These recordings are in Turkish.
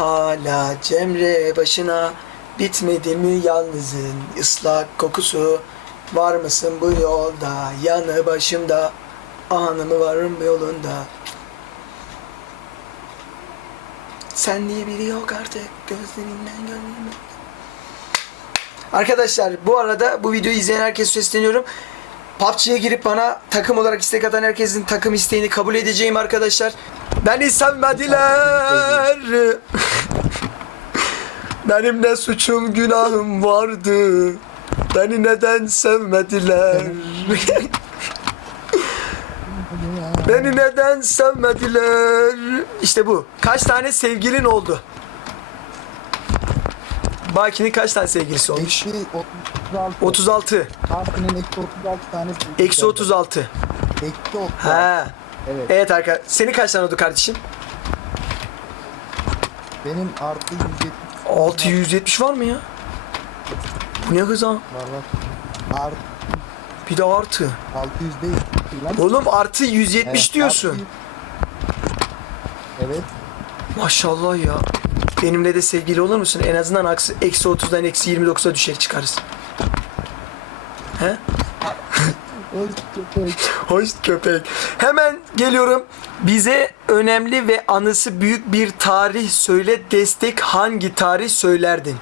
hala Cemre başına. Bitmedi mi yalnızın ıslak kokusu? Var mısın bu yolda yanı başımda Anımı varım yolunda? Sen diye biri yok artık? Gözlerinden gönlümden Arkadaşlar bu arada bu videoyu izleyen herkese sesleniyorum. PUBG'ye girip bana takım olarak istek atan herkesin takım isteğini kabul edeceğim arkadaşlar. Beni sevmediler. Benim ne suçum günahım vardı. Beni neden sevmediler? Beni neden sevmediler? İşte bu. Kaç tane sevgilin oldu? Baki'nin kaç tane sevgilisi olmuş? Eksi 36. 36. Partinin eksi 36 tanesi. Eksi 36. Eksi 36. Ha. Evet. Evet arkadaşlar. Senin kaç tane oldu kardeşim? Benim artı 170 670 var mı ya? Bu ne hız ha? var var. Artı Bir de artı. 600 değil. Lan. Oğlum artı 170 Evet, diyorsun. artı- Evet. Maşallah ya. Benimle de sevgili olur musun? En azından aksi- eksi 30'dan eksi 29'a düşer çıkarız. He? Köpek. Hoş köpek. Hemen geliyorum. Bize önemli ve anısı büyük bir tarih söyle. Destek hangi tarih söylerdin?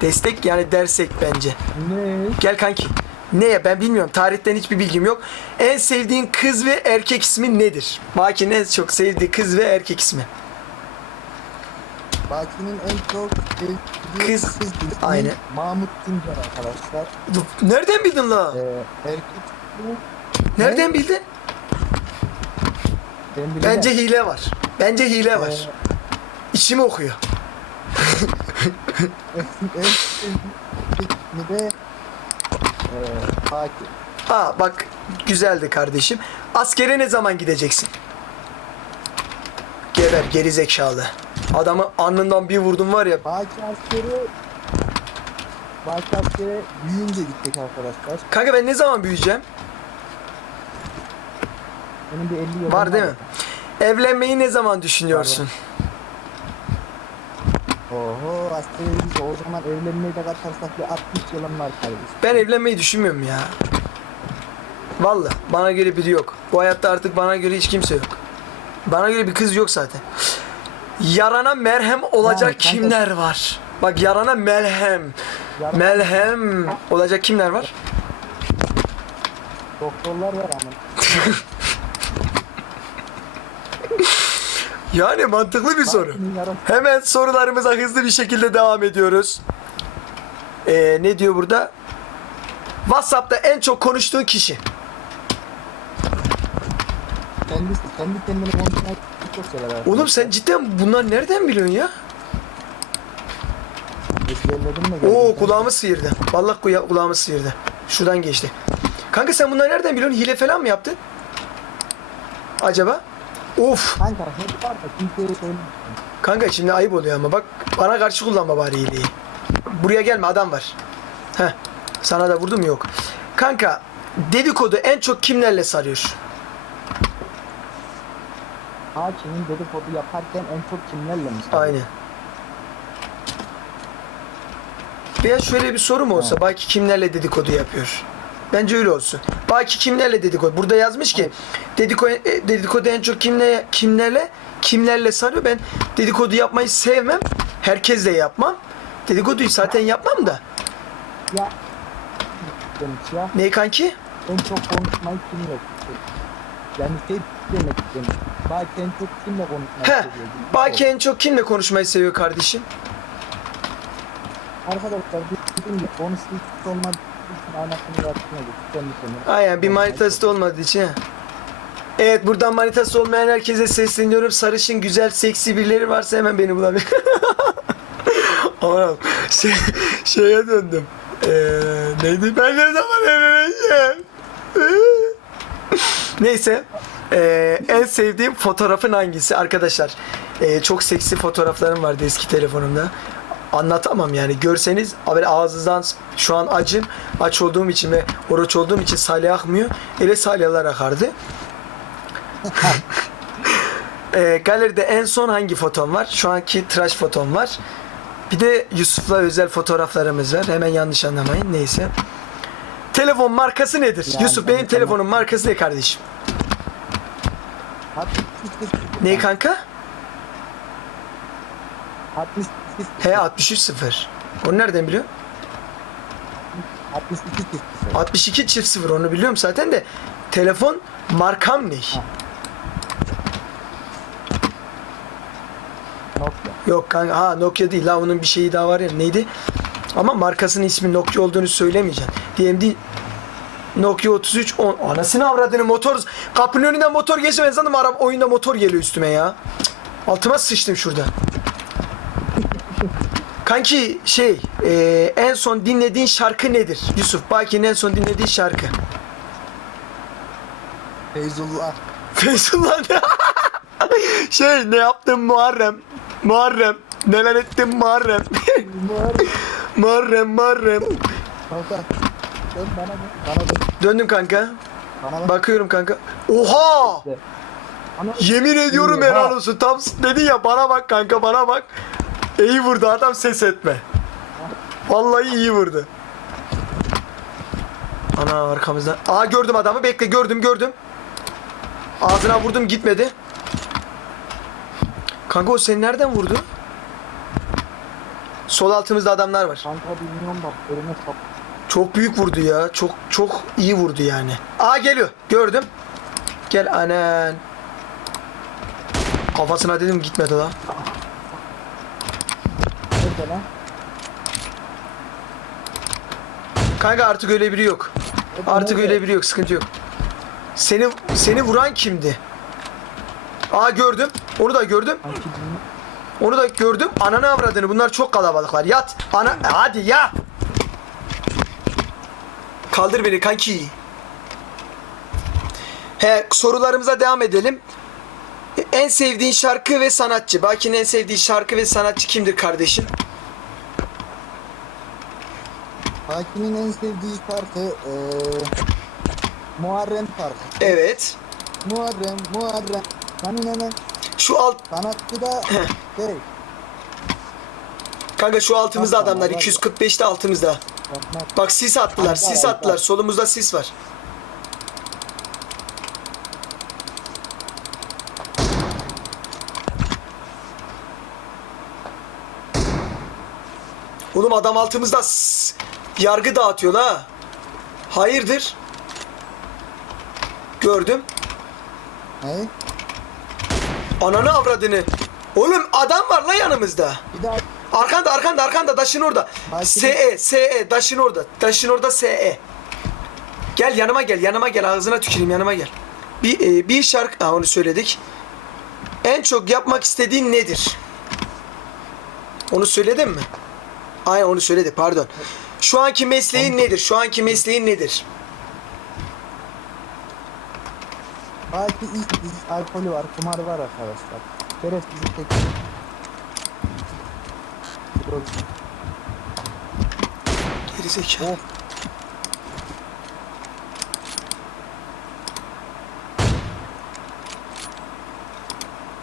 Destek yani dersek bence. Ne? Gel kanki. Ne ya ben bilmiyorum. Tarihten hiçbir bilgim yok. En sevdiğin kız ve erkek ismi nedir? En çok sevdiği kız ve erkek ismi. Baki'nin en çok sevdiği Kız. kız ismi Aynen. Mahmut Tuncer arkadaşlar. Nereden bildin la? Ee, erkek ismi Nereden bildin? ben bilemem. Bence hile var. Bence hile Ee, var. İçimi okuyor. en sevdiği ismi de ee. Aa bak güzeldi kardeşim. Askere ne zaman gideceksin? Geber geri zekalı. Adamı alnından bir vurdum var ya. Baki askeri Baki askeri büyüyünce gittik arkadaşlar. Kanka ben ne zaman büyüyeceğim? Benim bir 50 yılım Var değil mi? Evlenmeyi ne zaman düşünüyorsun? Oho askeri biz o zaman evlenmeyi de katarsak bir 60 yılım var kardeşim. Ben evlenmeyi düşünmüyorum ya. Vallahi bana göre biri yok. Bu hayatta artık bana göre hiç kimse yok. Bana göre bir kız yok zaten. Yarana merhem olacak Yani kanka- kimler var? Bak yarana melhem. Yarana- Melhem olacak kimler var? Doktorlar var ama. Yani mantıklı bir soru. Hemen sorularımıza hızlı bir şekilde devam ediyoruz. Ee, ne diyor burada? WhatsApp'ta en çok konuştuğun kişi. Kendisi kendi kendine konuşmayı çok sever arkadaşlar. Oğlum sen cidden bunlar nereden biliyorsun ya? Oo kulağımı sıyırdı. Vallahi kuya- kulağımı sıyırdı. Şuradan geçti. Kanka sen bunları nereden biliyorsun? Hile falan mı yaptın? Acaba? Of. Kanka hep var da kimseye söylemiyorum. Kanka şimdi ayıp oluyor ama bak bana karşı kullanma bari hileyi. Buraya gelme adam var. Heh. Sana da vurdum yok. Kanka dedikodu en çok kimlerle sarıyor? Hakimin dedikodu yaparken en çok kimlerle mi? Aynen. Veya şöyle bir soru mu olsa belki kimlerle dedikodu yapıyor? Bence öyle olsun. Belki kimlerle dedikodu? Burada yazmış ki dedikodu, e, dedikodu en çok kimle, kimlerle kimlerle sarıyor. Ben dedikodu yapmayı sevmem. Herkesle yapmam. Dedikoduyu zaten yapmam da. Ya ya kanki? en çok konuşmayı kim? Yani şey demek istemiş. Baki en çok kimle konuşmayı He. seviyor? Belki en çok kimle konuşmayı seviyor kardeşim? Arkadaşlar bizim gibi konuştuğu hiç olmadığı için anasını. Kendi kendine. Aynen bir manitası da olmadığı için. Evet buradan manitası olmayan herkese sesleniyorum. Sarışın, güzel, seksi birileri varsa hemen beni bulabilir. Anam şey, şeye döndüm. Ee, neydi? Ben ne zaman evleneceğim? Neyse. Ee, en sevdiğim fotoğrafın hangisi? Arkadaşlar ee, çok seksi fotoğraflarım vardı eski telefonumda. Anlatamam yani. Görseniz böyle ağzınızdan şu an acım. Aç olduğum için ve oruç olduğum için salya akmıyor. Ele salyalar akardı. e, galeride en son hangi foton var? Şu anki tıraş foton var. Bir de Yusuf'la özel fotoğraflarımız var. Hemen yanlış anlamayın. Neyse. Telefon markası nedir? Yani Yusuf ben- benim telefonun markası ne kardeşim? Ne kanka? 62 He 63.0. Onu nereden biliyor? 62 çift. 62 çift 0 onu biliyorum zaten de telefon markam ne? Nokia. Yok kanka ha Nokia değil la onun bir şeyi daha var ya neydi? Ama markasının ismi Nokia olduğunu söylemeyeceğim. Değil. Nokia 33 10 anasını avradını motor kapının önünden motor geçti ben sandım araba oyunda motor geliyor üstüme ya. Altıma sıçtım şurada. Kanki şey e, en son dinlediğin şarkı nedir? Yusuf Baki'nin en son dinlediği şarkı. Feyzullah. Feyzullah ne? şey ne yaptın Muharrem? Muharrem. Neler ettin Muharrem? Muharrem Muharrem. Kanka. Dön bana dön. Bana dön. Döndüm kanka. Bana bak. Bakıyorum kanka. Oha! Ana. Yemin ediyorum Oha. helal olsun. Tam dedin ya bana bak kanka bana bak. İyi vurdu adam ses etme. Vallahi iyi vurdu. Ana arkamızda. Aa gördüm adamı. Bekle gördüm gördüm. Ağzına vurdum gitmedi. Kanka o seni nereden vurdu? Sol altımızda adamlar var. Kanka bilmiyorum da önüme sap. Çok büyük vurdu ya. Çok çok iyi vurdu yani. Aa geliyor. Gördüm. Gel anan. Kafasına dedim gitmedi la. Nerede lan? Kanka artık öyle biri yok. Nerede, Artık öyle biri yok. Sıkıntı yok. Seni seni vuran kimdi? Aa gördüm. Onu da gördüm. Kanki. Onu da gördüm. Ananı avradını. Bunlar çok kalabalıklar. Yat. Ana hadi ya. Kaldır beni kanki. He sorularımıza devam edelim. En sevdiğin şarkı ve sanatçı. Baki'nin en sevdiği şarkı ve sanatçı kimdir kardeşim? Hakimin en sevdiği şarkı eee Muharrem şarkı. Evet. Muharrem, Muharrem. Hani ne? Şu alt Sanatçı da şey. kanka şu altımızda Tamam, adamlar var ya. 245'te altımızda. Yapmak. Bak sis attılar. Kanka, Sis kanka. attılar. Solumuzda sis var. Oğlum adam altımızda s- yargı dağıtıyor la. Hayırdır? Gördüm. Ne? Ananı avradını. Oğlum adam var la yanımızda. Bir daha Arkanda arkanda arkanda taşın orada. Belki SE SE taşın orada. Taşın orada SE. Gel yanıma gel yanıma gel ağzına tüküreyim yanıma gel. Bir e, bir şarkı ha, onu söyledik. En çok yapmak istediğin nedir? Onu söyledin mi? Aynen onu söyledi pardon. Şu anki mesleğin nedir? Şu anki mesleğin nedir? Belki ilk diz alkolü var, kumarı var arkadaşlar. Şerefsizlik tek. Dur. Gerizekalı. Of.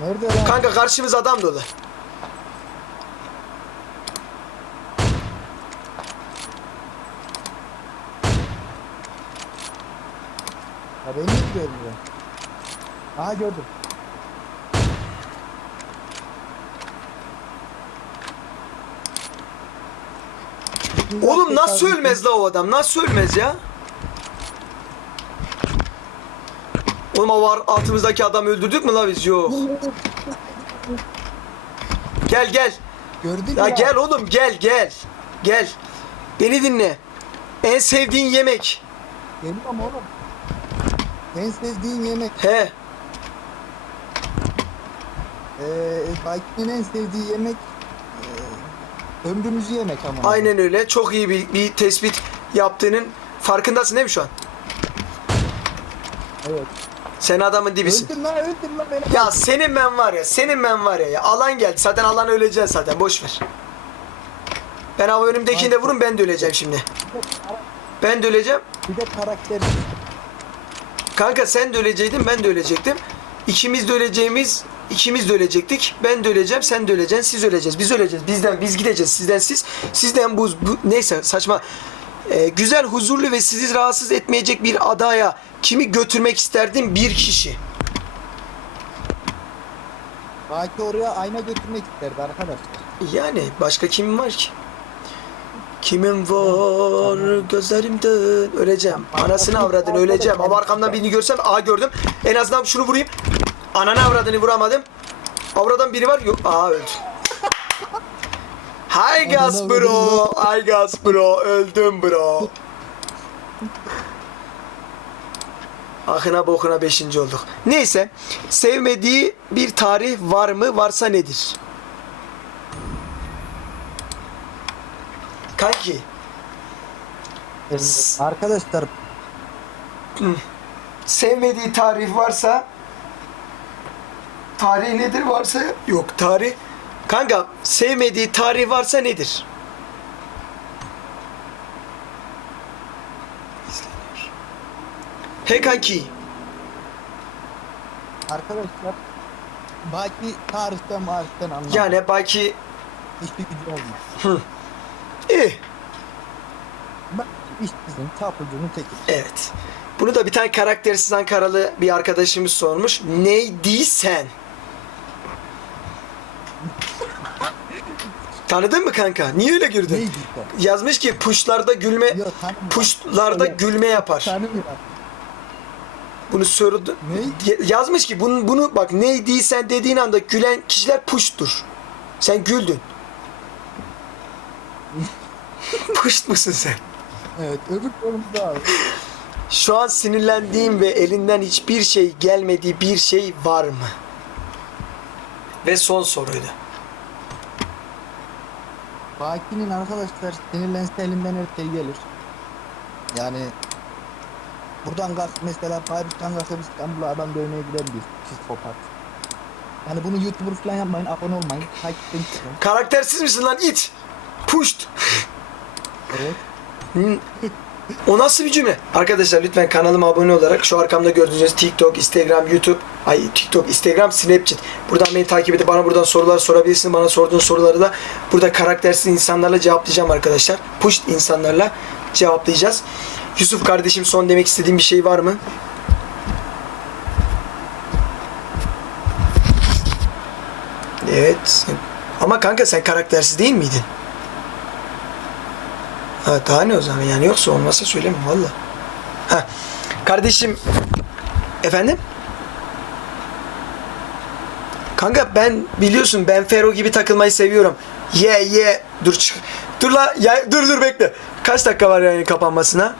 Nerede lan? Kanka karşımız adam dolu. Ya beni hiç görmüyor. Aha gördüm. Oğlum nasıl ölmez la o adam? Nasıl ölmez ya? Oğlum o var altımızdaki adamı öldürdük mü la biz? Yok. Gel gel. Gördün Ya ya. gel oğlum gel gel. Gel. Beni dinle. En sevdiğin yemek. Geliyorum oğlum. En sevdiğin yemek. He. Ee, Baki'nin en sevdiği yemek ee, ömrümüzü yemek ama. Aynen öyle. Çok iyi bir, bir tespit yaptığının farkındasın değil mi şu an? Evet. Sen adamın dibisin. Öldün lan öldün lan beni. Ya senin ben var ya, senin ben var ya, ya. Alan geldi. Zaten alan öleceğiz zaten. Boş ver. Ben ama önümdekini de vurun ben de öleceğim şimdi. Ben de öleceğim. Bir de karakter. Kanka sen de öleceydin ben de ölecektim. İkimiz de öleceğimiz ikimiz de ölecektik. Ben de öleceğim, sen de öleceksin, siz öleceğiz. Biz öleceğiz. Bizden biz gideceğiz, sizden siz. Sizden bu, bu neyse saçma. Ee, güzel, huzurlu ve sizi rahatsız etmeyecek bir adaya kimi götürmek isterdin? Bir kişi. Belki oraya ayna götürmek isterdi arkadaşlar. Yani başka kim var ki? Kimin var gözlerimden öleceğim. Anasını avradını öleceğim. Ama arkamdan birini görsem aa gördüm. En azından şunu vurayım. Ananı avradını vuramadım. Avradan biri var. Yok aa öldüm. Hi gas bro. Hi gas bro. Öldüm bro. Ahına bokuna beşinci olduk. Neyse. Sevmediği bir tarih var mı? Varsa nedir? Kanki. Arkadaşlar sevmediği tarih varsa tarih nedir varsa yok tarih kanka sevmediği tarih varsa nedir? İzleniyor. He kanki arkadaşlar belki tarihten mariften anlamaz. yani belki hiçbir gücü olmaz. iyi Ben işsizim, çapulcunun teki. evet. Bunu da bir tane karaktersiz Ankaralı bir arkadaşımız sormuş. Neydiysen? Tanıdın mı kanka? Niye öyle girdin? Neydi sen? Yazmış ki puşlarda gülme Yok tanımıyorum. puşlarda Öyle. gülme yapar. Tanımıyorum. Bunu sordu. Ne? Yazmış ki bunu, bunu bak neydiysen dediğin anda gülen kişiler puştur. Sen güldün. Puşt musun sen? Evet öbür konumda abi. Şu an sinirlendiğin ve elinden hiçbir şey gelmediği bir şey var mı? Ve son soruydu. Baki'nin arkadaşlar sinirlense elinden her şey gelir. Yani buradan kalk mesela Paris'ten kalkıp İstanbul'a adam dövmeye giden bir psikopat. Yani bunu YouTuber falan yapmayın, abone olmayın, takipten çıkın. Karaktersiz misin lan it? Puşt. Evet. O nasıl bir cümle? Arkadaşlar lütfen kanalıma abone olarak şu arkamda gördüğünüz TikTok, Instagram, YouTube, ay TikTok, Instagram, Snapchat. Buradan beni takip edip bana buradan sorular sorabilirsiniz. Bana sorduğun soruları da burada karaktersiz insanlarla cevaplayacağım arkadaşlar. Push insanlarla cevaplayacağız. Yusuf kardeşim son demek istediğin bir şey var mı? Evet. Ama kanka sen karaktersiz değil miydin? Ha daha ne o zaman yani yoksa olmazsa söyleme valla. Ha kardeşim efendim? Kanka ben biliyorsun ben Fero gibi takılmayı seviyorum. Ye ye dur çık. Dur la ya, dur dur bekle. Kaç dakika var yani kapanmasına?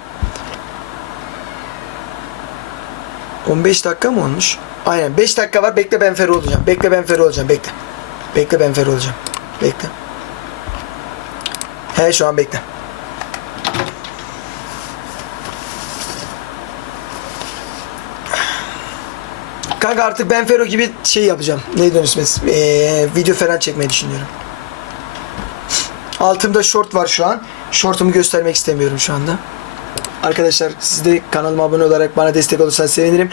15 dakika mı olmuş? Aynen 5 dakika var. Bekle ben Fero olacağım. Bekle ben Fero olacağım. Bekle. Bekle ben Fero olacağım. Bekle. He şu an bekle. Kanka artık ben Fero gibi şey yapacağım. Neydi onun? Ee, video falan çekmeyi düşünüyorum. Altımda short var şu an. Shortumu göstermek istemiyorum şu anda. Arkadaşlar siz de kanalıma abone olarak bana destek olursanız sevinirim.